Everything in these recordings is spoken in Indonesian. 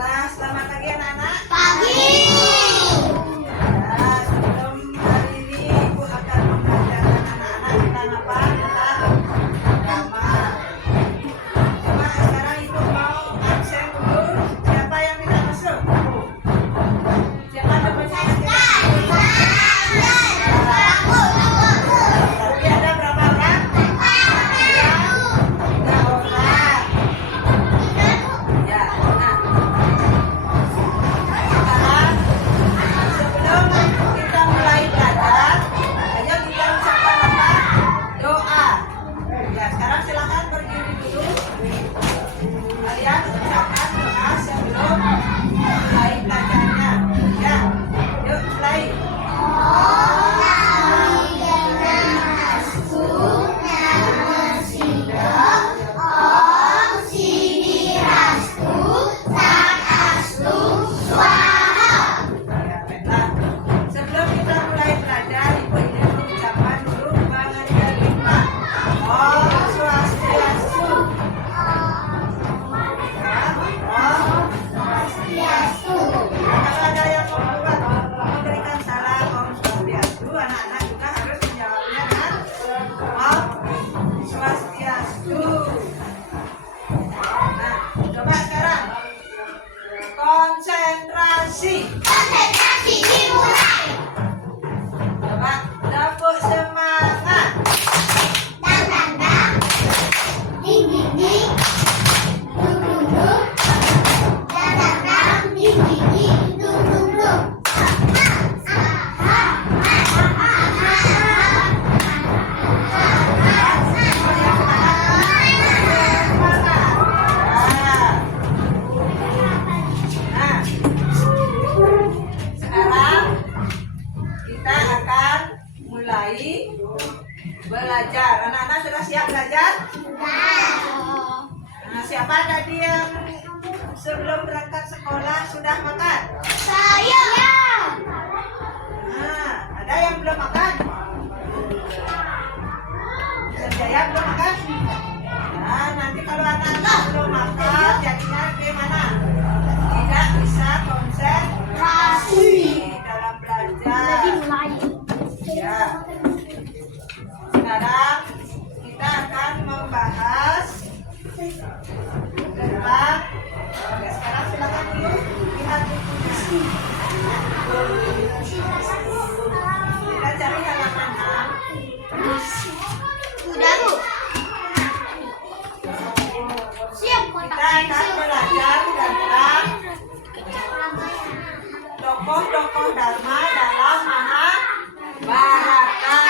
Baiklah, selamat pagi anak-anak. Pagi. Ya, sebelum hari ini Ibu akan mengajarkan anak-anak tentang apa? Tentang agama. Coba sekarang Ibu mau absen dulu. Siapa yang tidak masuk? Siapa namanya yang tidak masuk? Tapi ada berapa orang? 3 orang. Ya, nah. Sekarang sebelum kita mulai belajar, ayo kita ucapkan apa? Doa. Ya, sekarang silakan berdiri dulu. Kalian ucapkan doa sebelum mulai belajarnya. Ya, yuk mulai. Ya, baiklah. Sebelum kita mulai belajar, Ibu ingin mengucapkan dulu pengajian 5. Om Swastiastu. Kalau ada yang memberikan salam Om Swastiastu, anak-anak juga harus menjawabnya dengan Om Swastiastu. Nah, coba sekarang konsentrasi. Coba tepuk semangat. Nah, sekarang kita akan mulai belajar. Anak-anak sudah siap belajar? Nah, siapa tadi yang sebelum berangkat sekolah sudah makan? Nah, ada yang belum makan? Jaya belum makan? Nah, nanti kalau anak-anak belum makan, jadinya gimana? Tidak bisa konsentrasi dalam belajar. Ya. Sekarang kita akan membahas tentang. Oke, sekarang silakan dulu lihat bukunya. Kita cari halaman 6. Kita akan belajar tentang tokoh-tokoh Dharma dalam Mahabharata.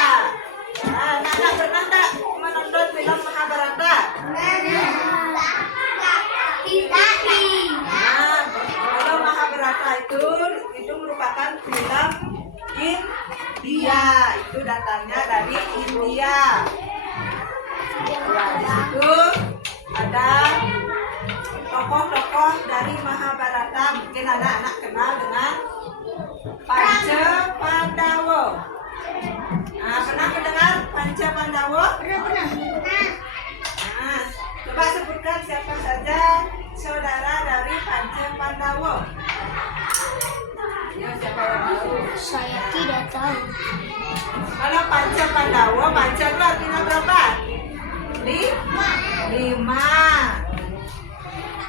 Nah, anak-anak pernah tak menonton film Mahabharata? Nah, kalau Mahabharata itu merupakan film India. Itu datangnya dari India. Ya, di situ ada tokoh-tokoh dari Mahabharata. Mungkin anak-anak kenal dengan Panca Pandawa. Nah, pernah mendengar Panca Pandawa? Nah, coba sebutkan siapa saja saudara dari Panca Pandawa. Ya, siapa yang tahu? Saya tidak tahu. Kalau Panca Pandawa, Panca itu artinya berapa? 5.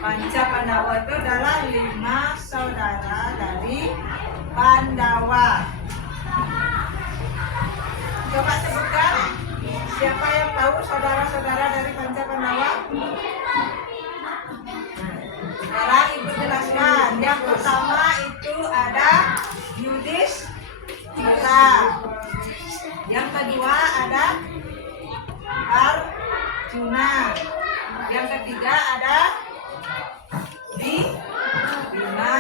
Panca Pandawa itu adalah 5 saudara dari Pandawa. Coba sebutkan siapa yang tahu saudara-saudara dari Panca Pandawa? Sekarang Ibu jelaskan. Yang pertama itu ada Yudhishthira. Yang kedua ada Arjuna. Yang ketiga ada Bima.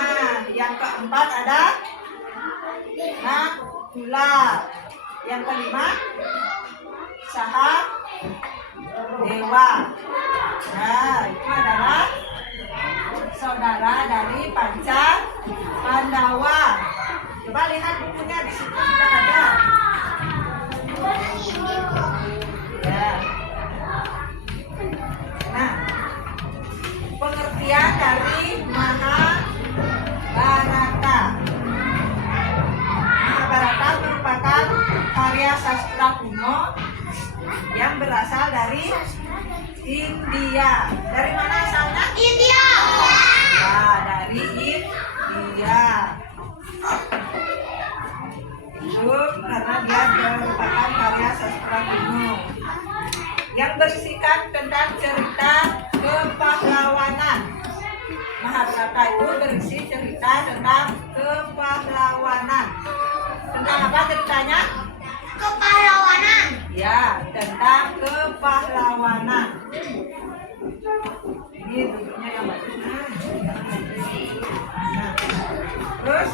Yang keempat ada Nakula. Yang kelima Sahadewa. Nah, itu adalah saudara dari Panca Pandawa. Coba lihat bukunya, di situ sudah ada. Ya. Nah, pengertian dari Mahabharata. India. Dari mana asalnya? India. Nah, dari India. Itu karena dia merupakan karya sastra kuno yang berisikan tentang cerita kepahlawanan. Mahabharata itu berisi cerita tentang kepahlawanan. Tentang apa ceritanya? Kepahlawanan. Ya, tentang kepahlawanan. Ini duduknya yang bagus. Nah, terus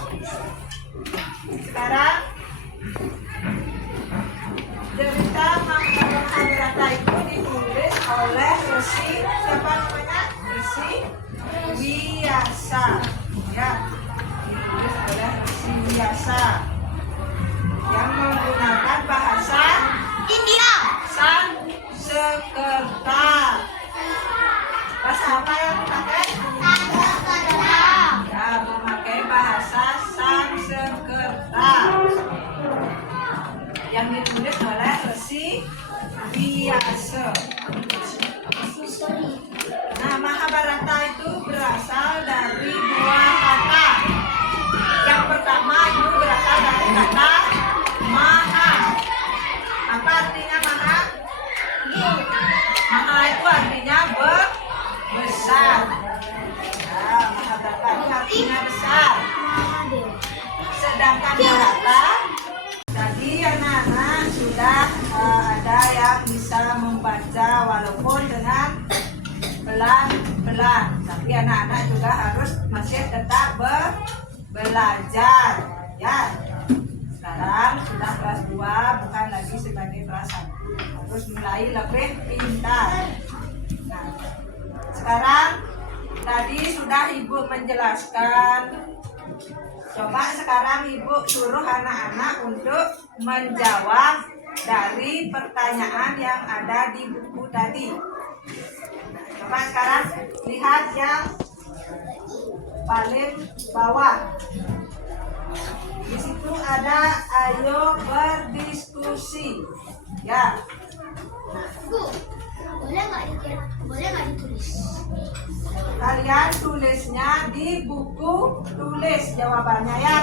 sekarang cerita Mahabharata itu ditulis oleh Resi, siapa namanya? Resi Vyasa. Ya, ditulis oleh Resi Vyasa yang menggunakan bahasa India. Sanskerta. Bahasa apa yang dipakai? Sanskerta. Ya, memakai bahasa Sanskerta yang ditulis oleh Resi Vyasa. Nah, Mahabharata itu berasal dari dua kata. Yang pertama itu berasal dari kata Maha. Apa artinya Maha? Maha itu artinya besar. Nah, Mahabharata itu artinya besar. Sedangkan Bharata, tadi anak-anak sudah ada yang bisa membaca walaupun dengan pelan-pelan. Tapi anak-anak juga harus masih tetap belajar. Ya, sekarang sudah kelas 2, bukan lagi sebagai kelas 1. Harus mulai lebih pintar. Nah, sekarang tadi sudah Ibu menjelaskan. Coba sekarang Ibu suruh anak-anak untuk menjawab dari pertanyaan yang ada di buku tadi. Coba sekarang lihat yang paling bawah. Di situ ada ayo berdiskusi. Ya. Bu, boleh nggak ditulis? Kalian tulisnya di buku tulis jawabannya ya.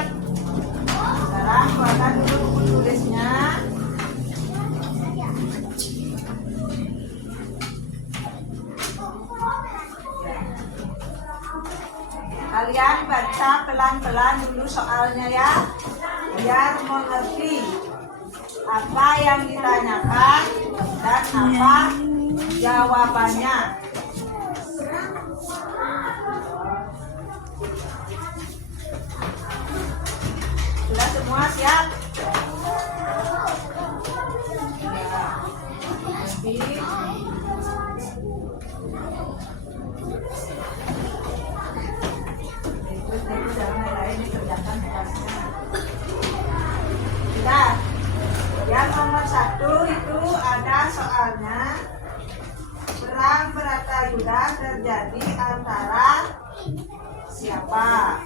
Sekarang buatkan dulu buku tulisnya. Kalian baca pelan-pelan dulu soalnya ya, biar mengerti apa yang ditanyakan dan apa jawabannya. Sudah semua siap? Sudah. Yang nomor 1 itu ada soalnya, perang Bharatayuddha terjadi antara siapa?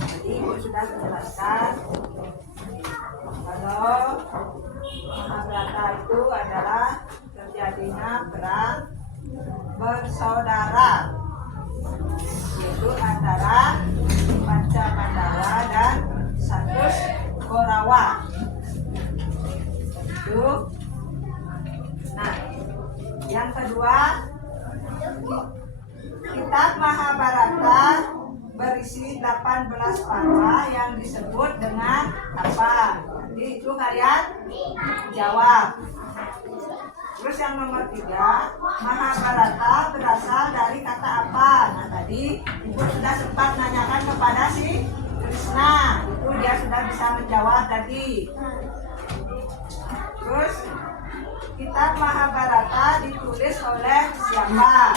Jadi Ibu sudah menjelaskan kalau Mahabharata itu adalah terjadinya perang bersaudara, yaitu antara Pancapandava dan Satus Korawa. Itu. Nah, yang kedua, kitab Mahabharata berisi 18 parwa yang disebut dengan apa? Nanti itu kalian jawab. Terus yang nomor 3, Mahabharata berasal dari kata apa? Nah, tadi Ibu sudah sempat nanyakan kepada si Krishna. Itu dia sudah bisa menjawab tadi. Terus kitab Mahabharata ditulis oleh siapa?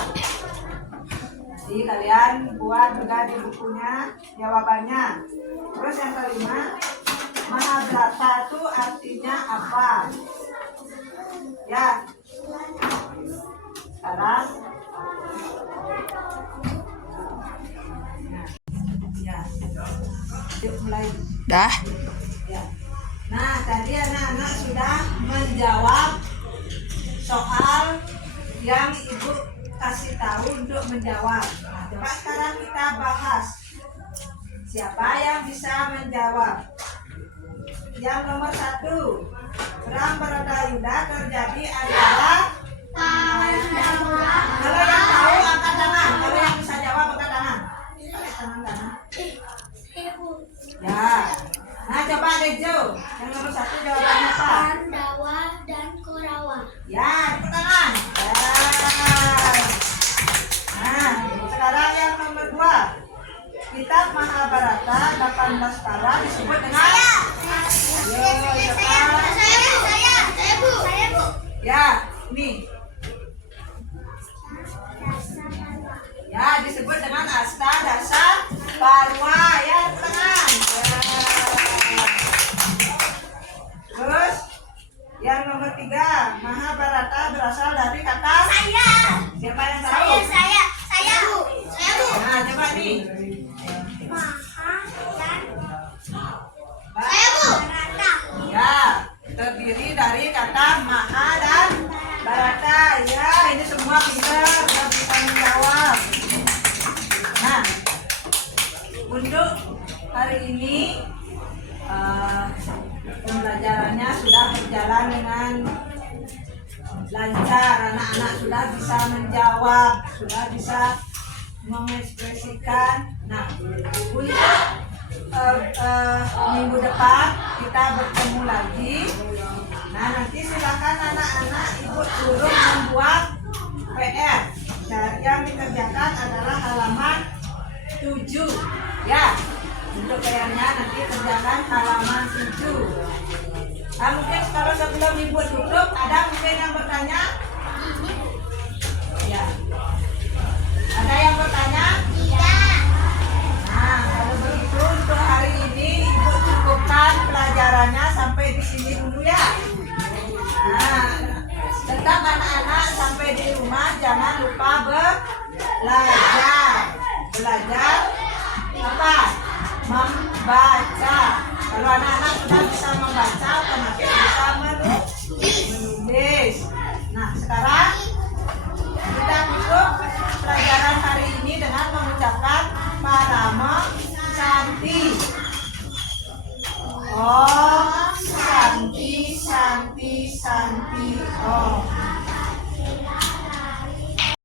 Jadi kalian buat juga di bukunya jawabannya. Terus yang kelima, Mahabharata itu artinya apa? Ya. Sekarang ya. Yuk mulai. Dah. Ya. Nah, tadi anak-anak sudah menjawab soal yang ibu kasih tahu untuk menjawab. Nah, coba sekarang kita bahas siapa yang bisa menjawab. Yang nomor 1, perang Bharatayuddha terjadi adalah. Kalau yang tahu angkat tangan, kalau yang bisa jawab angkat tangan. Tangan. Ya. Nah, coba Dejo, yang nomor 1 jawabannya apa? Pandawa dan Korawa. Ya, tepuk tangan. Ya. Nah, sekarang yang nomor 2. Kitab Mahabharata 18 para disebut dengan. Yo, cepat. Saya Bu. Ya, nih. Ya, disebut dengan Astadasa Parwa. Ya, tepuk tangan. Ya. Terus yang nomor 3, Mahabharata berasal dari kata. Siapa yang tahu? Saya Bu. Nah, coba nih. Maha dan Ba- Barata. Ya, terdiri dari kata Maha dan Barata. Ya, ini semua pintar, sudah bisa menjawab. Nah, untuk hari ini pembelajarannya sudah berjalan dengan lancar. Anak-anak sudah bisa menjawab, sudah bisa mengekspresikan. Nah, untuk minggu depan kita bertemu lagi. Nah, nanti silakan anak-anak ibu suruh membuat PR. Dan yang dikerjakan adalah halaman 7. Ya, untuk PR-nya nanti kerjakan halaman 7. Nah, mungkin kalau sebelum ibu tutup, ada mungkin yang bertanya? Ya. Ada yang bertanya? Nah, kalau begitu untuk hari ini ibu cukupkan pelajarannya sampai di sini dulu ya. Nah, tetap anak-anak sampai di rumah jangan lupa belajar apa? Membaca. Kalau anak-anak sudah bisa membaca, otomatis bisa menulis. Nah, sekarang kita tutup.